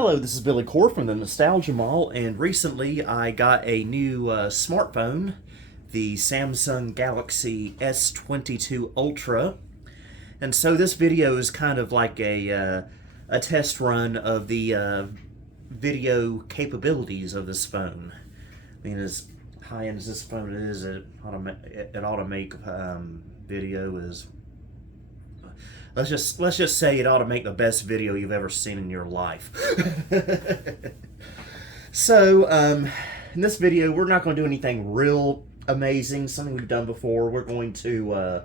Hello, this is Billy Core from the Nostalgia Mall, and recently I got a new smartphone, the Samsung Galaxy S22 Ultra. And so this video is kind of like a test run of the video capabilities of this phone. I mean, as high end as this phone is, it ought to make video as let's just say it ought to make the best video you've ever seen in your life. So, in this video, we're not going to do anything real amazing, something we've done before. We're going to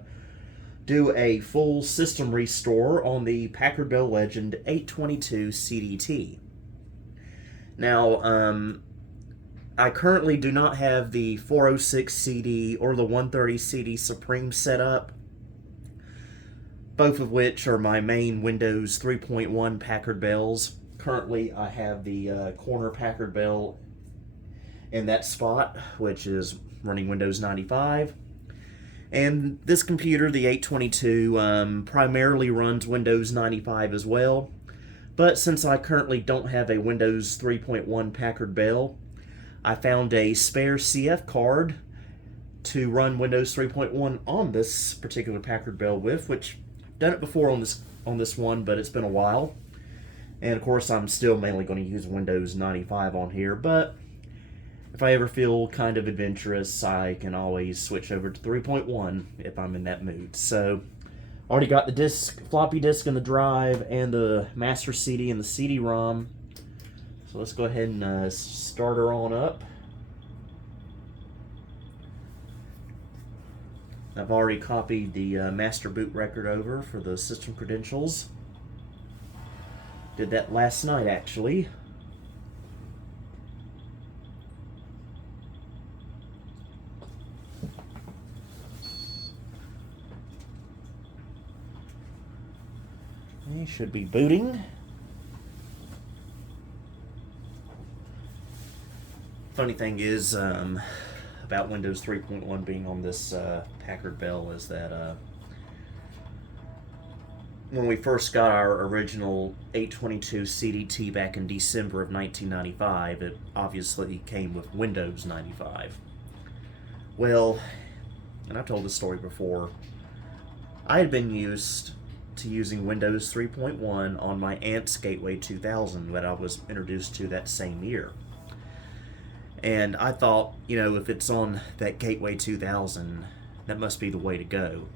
do a full system restore on the Packard Bell Legend 822 CDT. Now, I currently do not have the 406 CD or the 130 CD Supreme set up, both of which are my main Windows 3.1 Packard Bells. Currently, I have the corner Packard Bell in that spot, which is running Windows 95. And this computer, the 822, primarily runs Windows 95 as well. But since I currently don't have a Windows 3.1 Packard Bell, I found a spare CF card to run Windows 3.1 on this particular Packard Bell with, which I've done it before on this one, but it's been a while. And of course, I'm still mainly going to use Windows 95 on here, but if I ever feel kind of adventurous, I can always switch over to 3.1 if I'm in that mood. So, already got the floppy disk and the drive, and the master CD and the CD-ROM. So let's go ahead and start her on up. I've already copied the master boot record over for the system credentials. Did that last night, actually. It should be booting. Funny thing is, about Windows 3.1 being on this Packard Bell is that when we first got our original 822 CDT back in December of 1995, it obviously came with Windows 95. Well, and I've told this story before, I had been used to using Windows 3.1 on my aunt's Gateway 2000 that I was introduced to that same year. And I thought, you know, if it's on that Gateway 2000, that must be the way to go.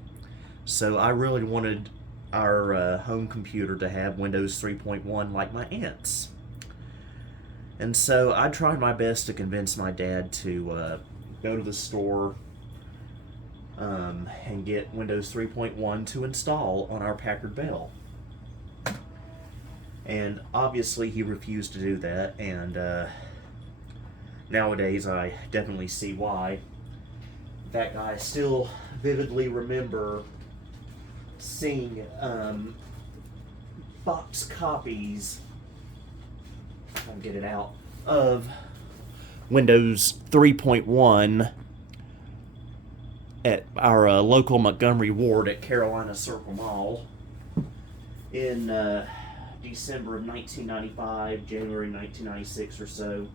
So I really wanted our home computer to have Windows 3.1 like my aunt's. And so I tried my best to convince my dad to go to the store and get Windows 3.1 to install on our Packard Bell. And obviously he refused to do that, and nowadays I definitely see why. In fact, I still vividly remember seeing box copies, if I can get it out, of Windows 3.1 at our local Montgomery Ward at Carolina Circle Mall in December of 1995, January 1996 or so,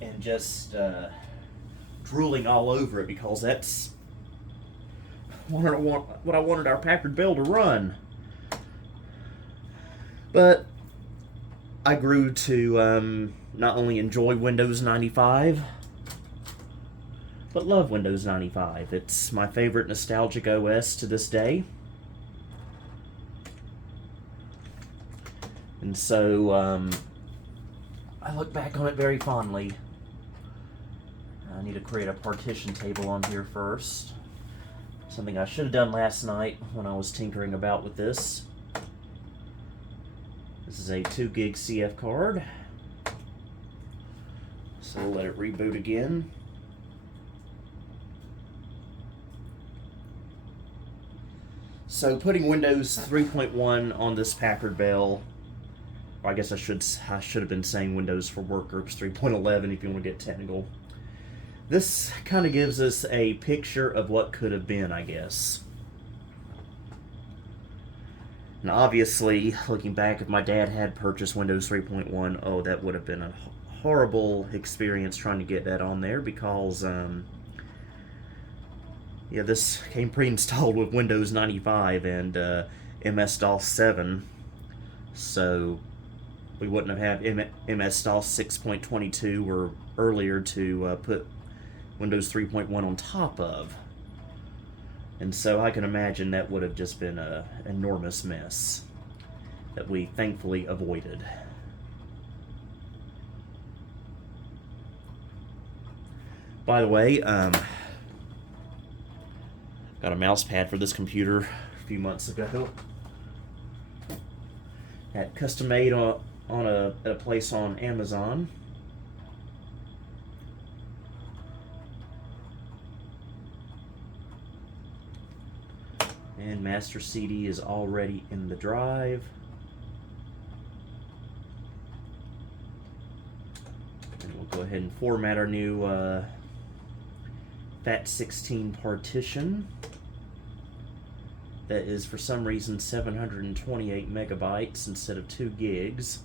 and just drooling all over it because that's what I wanted our Packard Bell to run. But I grew to not only enjoy Windows 95, but love Windows 95. It's my favorite nostalgic OS to this day. And so I look back on it very fondly. I need to create a partition table on here first. Something I should have done last night when I was tinkering about with this. This is a 2 gig CF card. So we'll let it reboot again. So putting Windows 3.1 on this Packard Bell, or I guess I should have been saying Windows for Workgroups 3.11 if you want to get technical. This kind of gives us a picture of what could have been, I guess. And obviously, looking back, if my dad had purchased Windows 3.1, oh, that would have been a horrible experience trying to get that on there because, yeah, this came pre-installed with Windows 95 and MS-DOS 7, so we wouldn't have had MS-DOS 6.22 or earlier to put Windows 3.1 on top of. And so I can imagine that would have just been an enormous mess that we thankfully avoided. By the way, got a mouse pad for this computer a few months ago. Had custom made at a place on Amazon. And master CD is already in the drive. And we'll go ahead and format our new FAT16 partition. That is, for some reason, 728 megabytes instead of 2 gigs.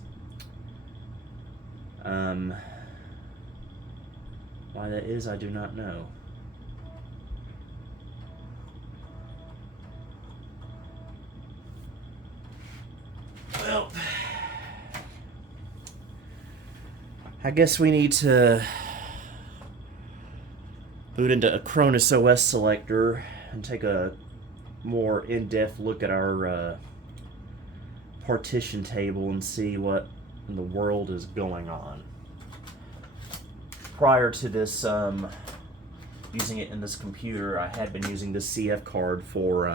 Why that is, I do not know. Well, I guess we need to boot into a Cronus OS selector and take a more in-depth look at our partition table and see what in the world is going on. Prior to this, using it in this computer, I had been using this CF card for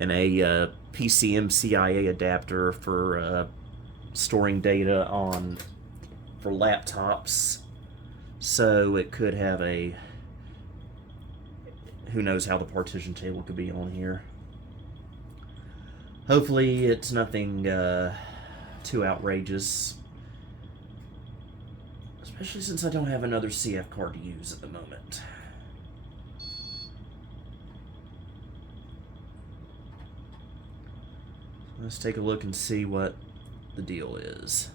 and a PCM-CIA adapter for storing data for laptops, so it could have a, who knows how the partition table could be on here. Hopefully it's nothing too outrageous, especially since I don't have another CF card to use at the moment. Let's take a look and see what the deal is.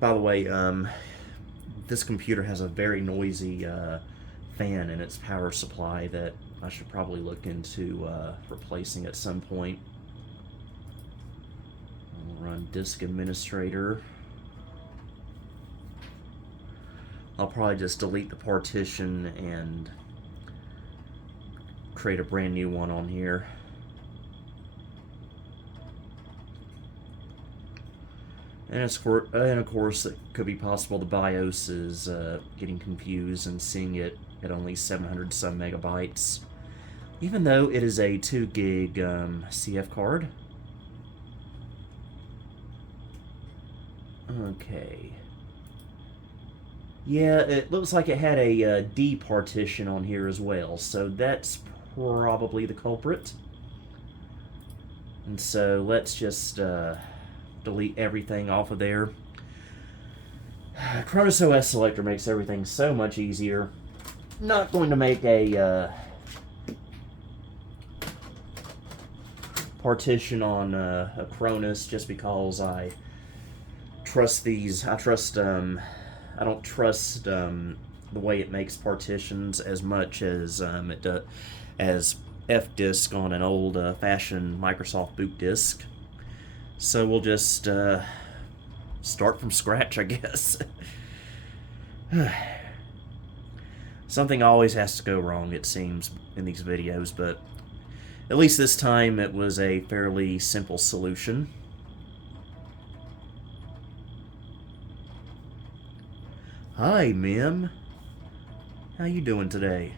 By the way, this computer has a very noisy fan in its power supply that I should probably look into replacing at some point. I'll run disk administrator. I'll probably just delete the partition and create a brand new one on here. And of course, it could be possible the BIOS is getting confused and seeing it at only 700 some megabytes, even though it is a 2 gig CF card. Okay. Yeah, it looks like it had a D partition on here as well, so that's probably the culprit. And so let's just delete everything off of there. Cronus OS selector makes everything so much easier. Not going to make a partition on a Cronus just because I trust these. I don't trust the way it makes partitions as much as it does as F-disk on an old-fashioned Microsoft boot disk. So we'll just start from scratch, I guess. Something always has to go wrong, it seems, in these videos, but at least this time it was a fairly simple solution. Hi, Mim. How you doing today?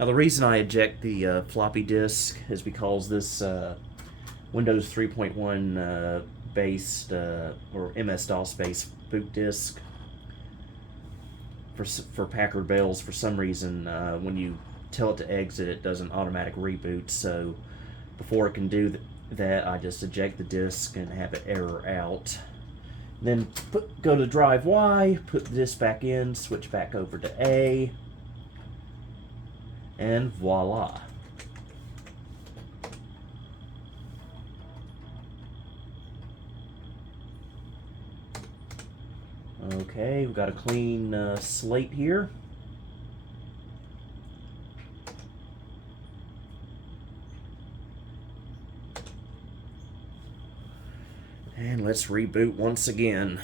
Now the reason I eject the floppy disk is because this Windows 3.1 based or MS-DOS based boot disk for Packard Bells, for some reason when you tell it to exit, it does an automatic reboot. So before it can do that, I just eject the disk and have it error out. Then go to drive Y, put the disk back in, switch back over to A, and voila. Okay, we've got a clean slate here. And let's reboot once again.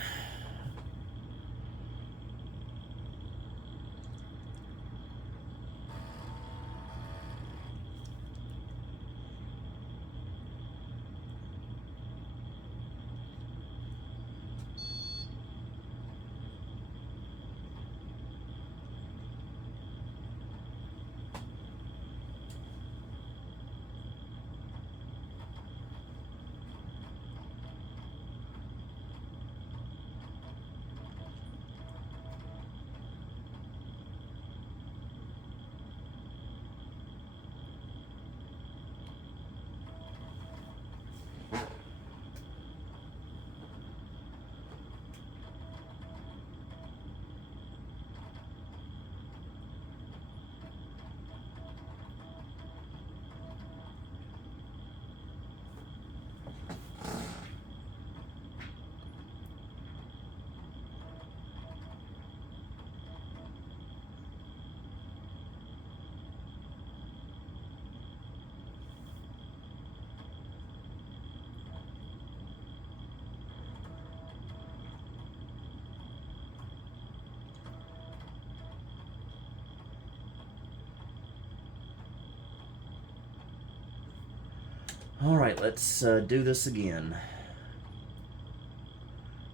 Alright, let's do this again.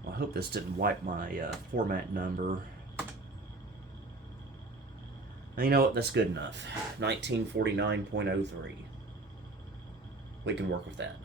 Well, I hope this didn't wipe my format number. Now, you know what? That's good enough. 1949.03. We can work with that.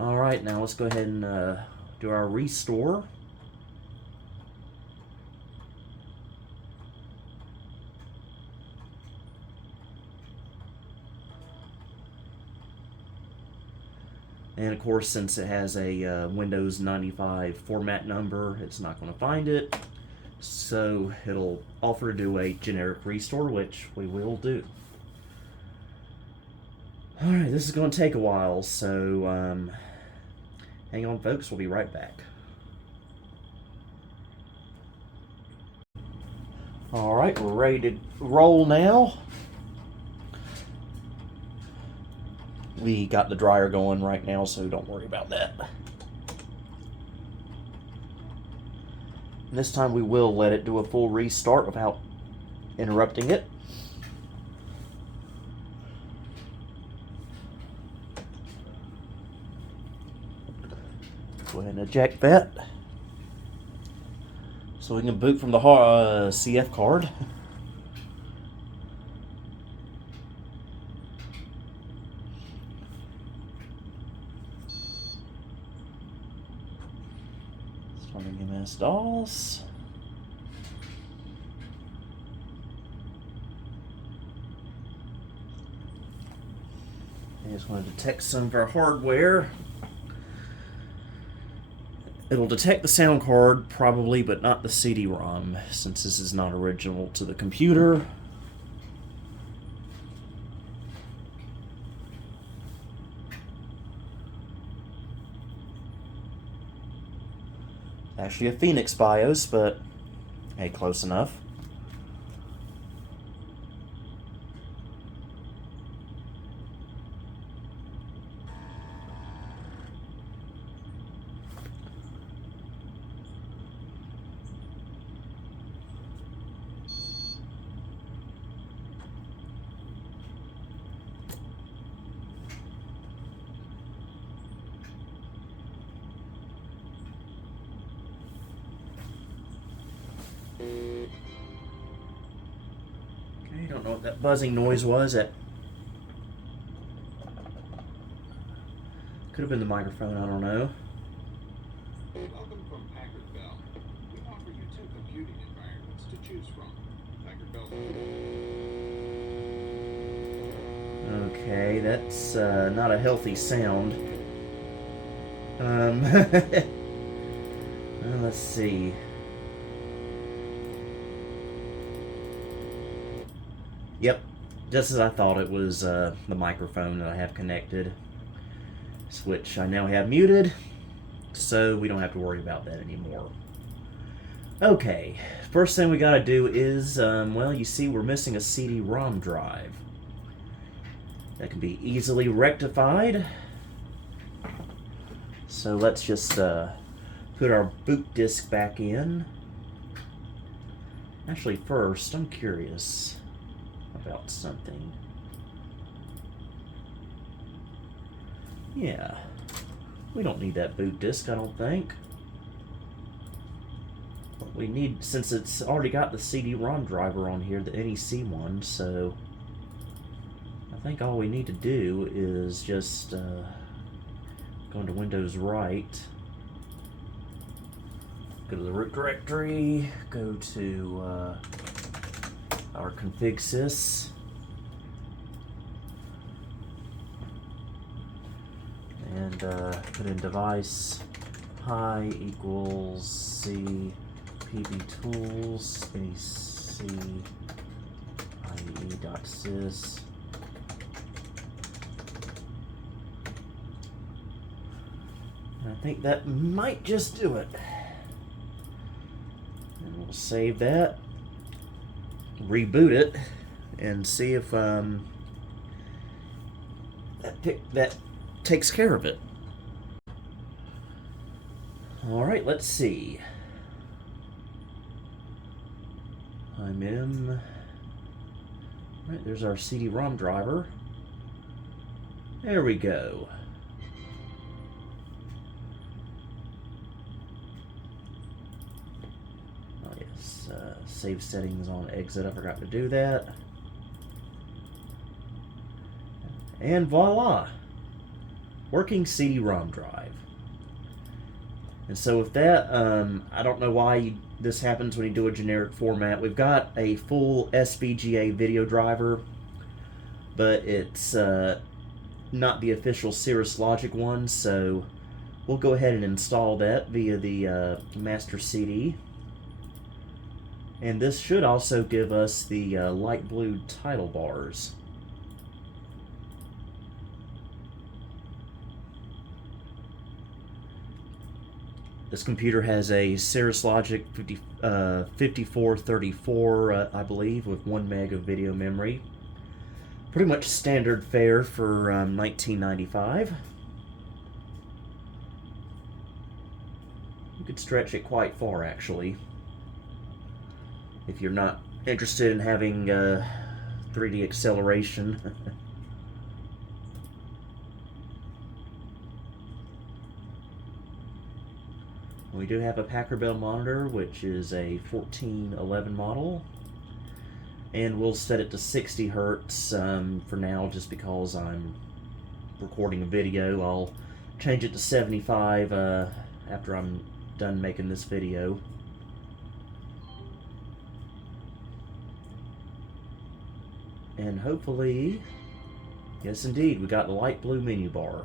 Alright, now let's go ahead and do our restore. And of course, since it has a Windows 95 format number, it's not going to find it. So it'll offer to do a generic restore, which we will do. Alright, this is going to take a while, so hang on folks, we'll be right back. Alright, we're ready to roll now. We got the dryer going right now, so don't worry about that. And this time we will let it do a full restart without interrupting it. Go ahead and eject that so we can boot from the CF card. Starting MS-DOS. I just want to detect some of our hardware. It'll detect the sound card probably, but not the CD-ROM, since this is not original to the computer. Actually a Phoenix BIOS, but hey, close enough. Okay, don't know what that buzzing noise was. That could have been the microphone, I don't know. Welcome from Packard Bell. We offer you 2 computing environments to choose from. Packard Bell. Okay, that's not a healthy sound. Well, let's see. Yep, just as I thought, it was the microphone that I have connected, which I now have muted, so we don't have to worry about that anymore. Okay, first thing we gotta do is, well, you see we're missing a CD-ROM drive. That can be easily rectified. So let's just put our boot disk back in. Actually, first, I'm curious about something. Yeah, we don't need that boot disk, I don't think. What we need, since it's already got the CD-ROM driver on here, the NEC one, so I think all we need to do is just go into Windows Right, go to the root directory, go to our config sys, and put in device pi equals c pb tools nec ie.sys. I think that might just do it. And we'll save that, reboot it, and see if that takes care of it. Alright, let's see. I'm in. Right, there's our CD-ROM driver. There we go. Oh yes, save settings on exit. I forgot to do that. And voila! Working CD-ROM drive. And so with that, I don't know why this happens when you do a generic format. We've got a full SVGA video driver, but it's not the official Cirrus Logic one, so we'll go ahead and install that via the master CD. And this should also give us the light blue title bars. This computer has a Cirrus Logic 5434, I believe, with 1 meg of video memory. Pretty much standard fare for $19.95. You could stretch it quite far, actually, if you're not interested in having 3D acceleration. We do have a Packard Bell monitor, which is a 1411 model, and we'll set it to 60 hertz for now, just because I'm recording a video. I'll change it to 75 after I'm done making this video. And hopefully, yes indeed, we got the light blue menu bar.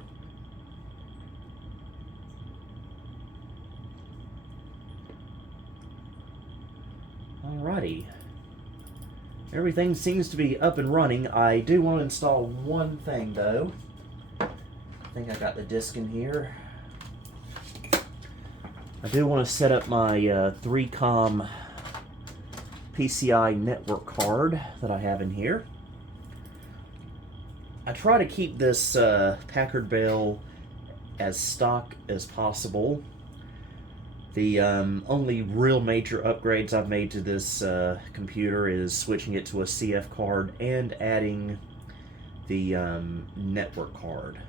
Alrighty. Everything seems to be up and running. I do want to install one thing though. I think I got the disc in here. I do want to set up my 3Com PCI network card that I have in here. I try to keep this Packard Bell as stock as possible. The only real major upgrades I've made to this computer is switching it to a CF card and adding the network card.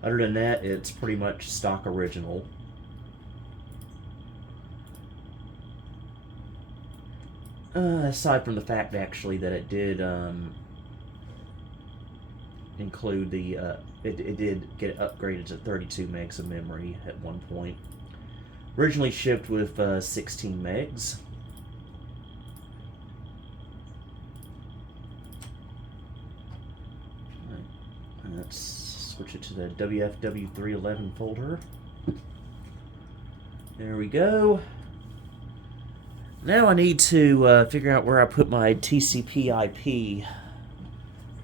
Other than that, it's pretty much stock original. Aside from the fact, actually, that it did include the it did get upgraded to 32 megs of memory at one point. Originally shipped with 16 megs. Let's switch it to the WFW311 folder. There we go. Now I need to figure out where I put my TCP/IP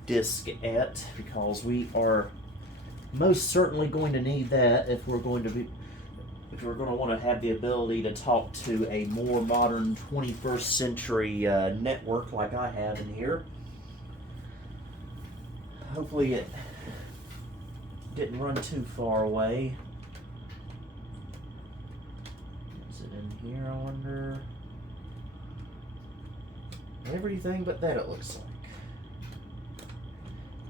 disk at, because we are most certainly going to need that if we're going to want to have the ability to talk to a more modern 21st century network like I have in here. Hopefully it didn't run too far away. Is it in here, I wonder? Everything but that, it looks like.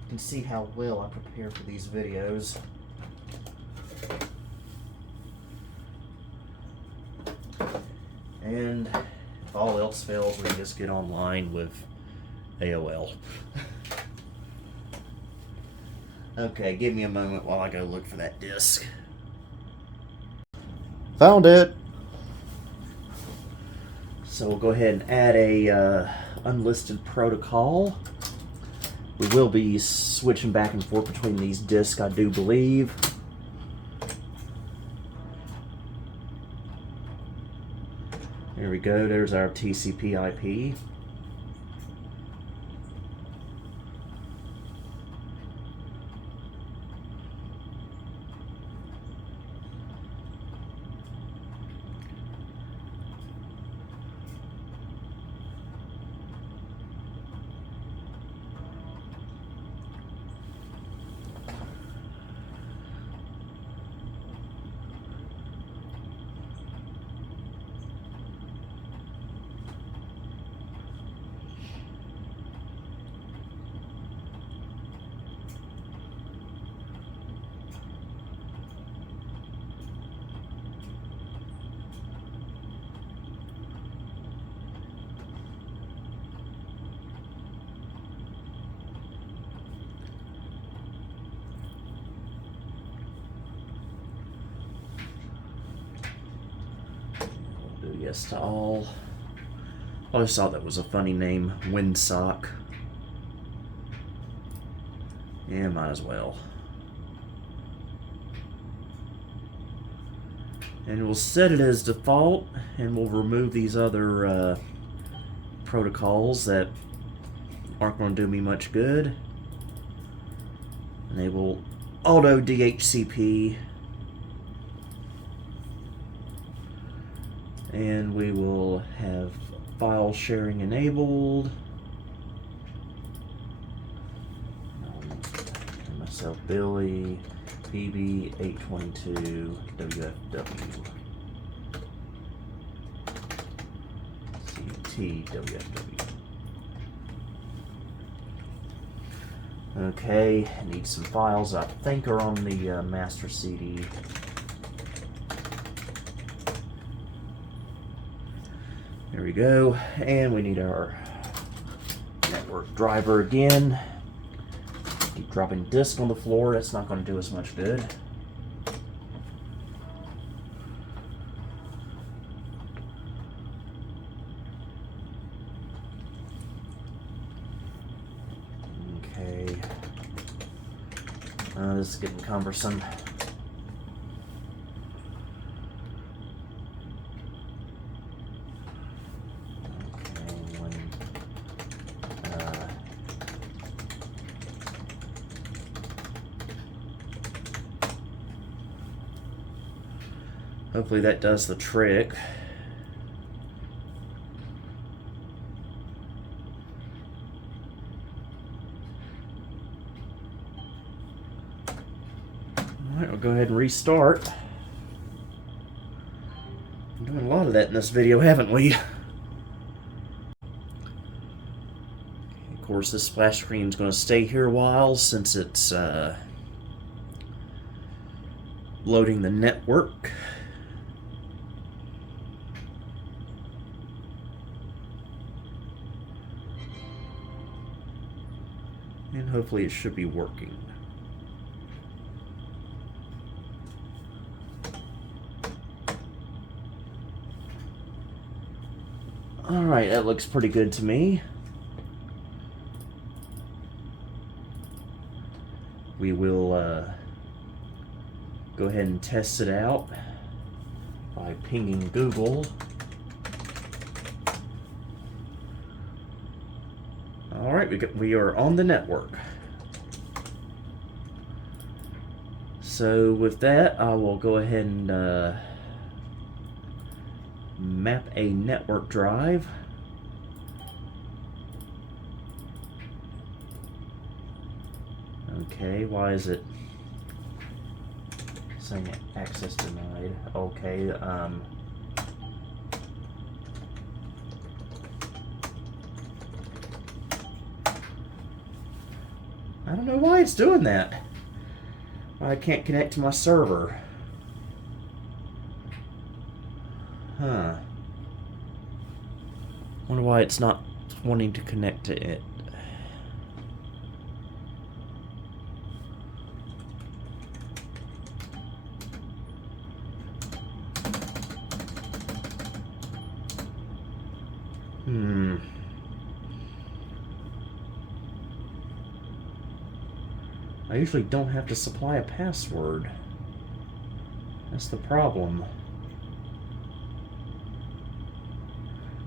You can see how well I prepare for these videos. And if all else fails, we can just get online with AOL. Okay, give me a moment while I go look for that disc. Found it. So we'll go ahead and add a unlisted protocol. We will be switching back and forth between these disks, I do believe. There we go, there's our TCP/IP. Yes to all. I always thought that was a funny name, Windsock. Yeah, might as well. And we'll set it as default, and we'll remove these other protocols that aren't going to do me much good. Enable auto DHCP. And we will have file sharing enabled. Myself, Billy, BB822, WFW, CT, WFW. Okay, I need some files I think are on the master CD. There we go, and we need our network driver again. Keep dropping disk on the floor, that's not going to do us much good. Okay. This is getting cumbersome. Hopefully that does the trick. Alright, we'll go ahead and restart. We're doing a lot of that in this video, haven't we? Of course, this splash screen is going to stay here a while since it's loading the network. And hopefully it should be working. Alright, that looks pretty good to me. We will go ahead and test it out by pinging Google. Alright, we are on the network. So with that, I will go ahead and map a network drive. Okay, why is it saying access denied? Okay, I don't know why it's doing that. I can't connect to my server. Huh. Wonder why it's not wanting to connect to it. I usually don't have to supply a password. That's the problem.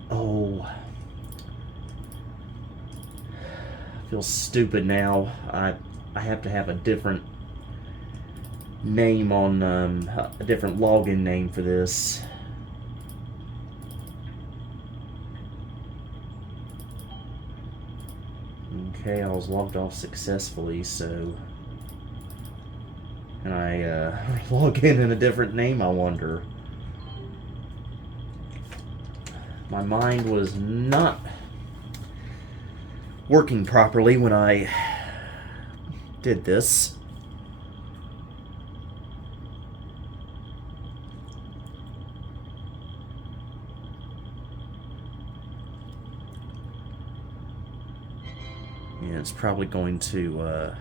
Oh. I feel stupid now. I have to have a different name on, a different login name for this. Okay, I was logged off successfully, so... Can I log in a different name, I wonder? My mind was not working properly when I did this. Yeah, it's probably going to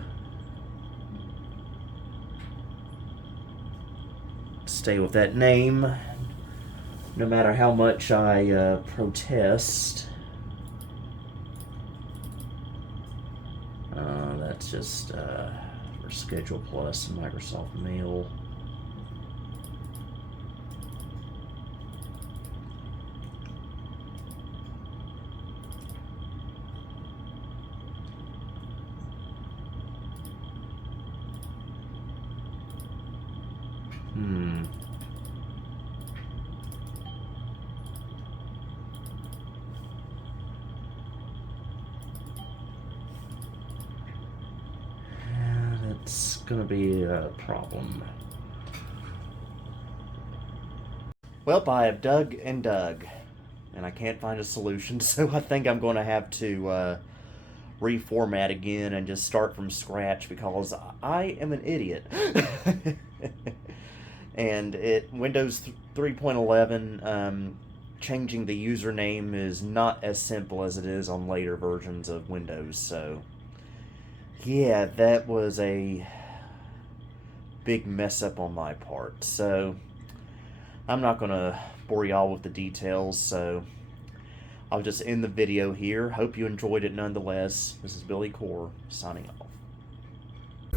stay with that name no matter how much I protest. That's just for Schedule Plus and Microsoft Mail. It's gonna be a problem. Well, I have dug and dug, and I can't find a solution, so I think I'm going to have to reformat again and just start from scratch because I am an idiot. And Windows 3.11, changing the username is not as simple as it is on later versions of Windows, so yeah, that was a big mess up on my part. So I'm not going to bore y'all with the details, so I'll just end the video here. Hope you enjoyed it nonetheless. This is Billy Core, signing off.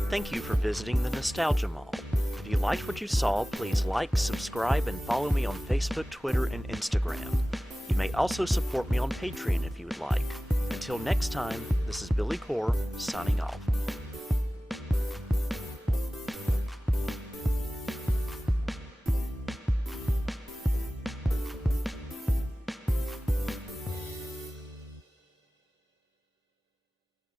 Thank you for visiting the Nostalgia Mall. If you liked what you saw, please like, subscribe, and follow me on Facebook, Twitter, and Instagram. You may also support me on Patreon if you would like. Until next time, this is Billy Core, signing off.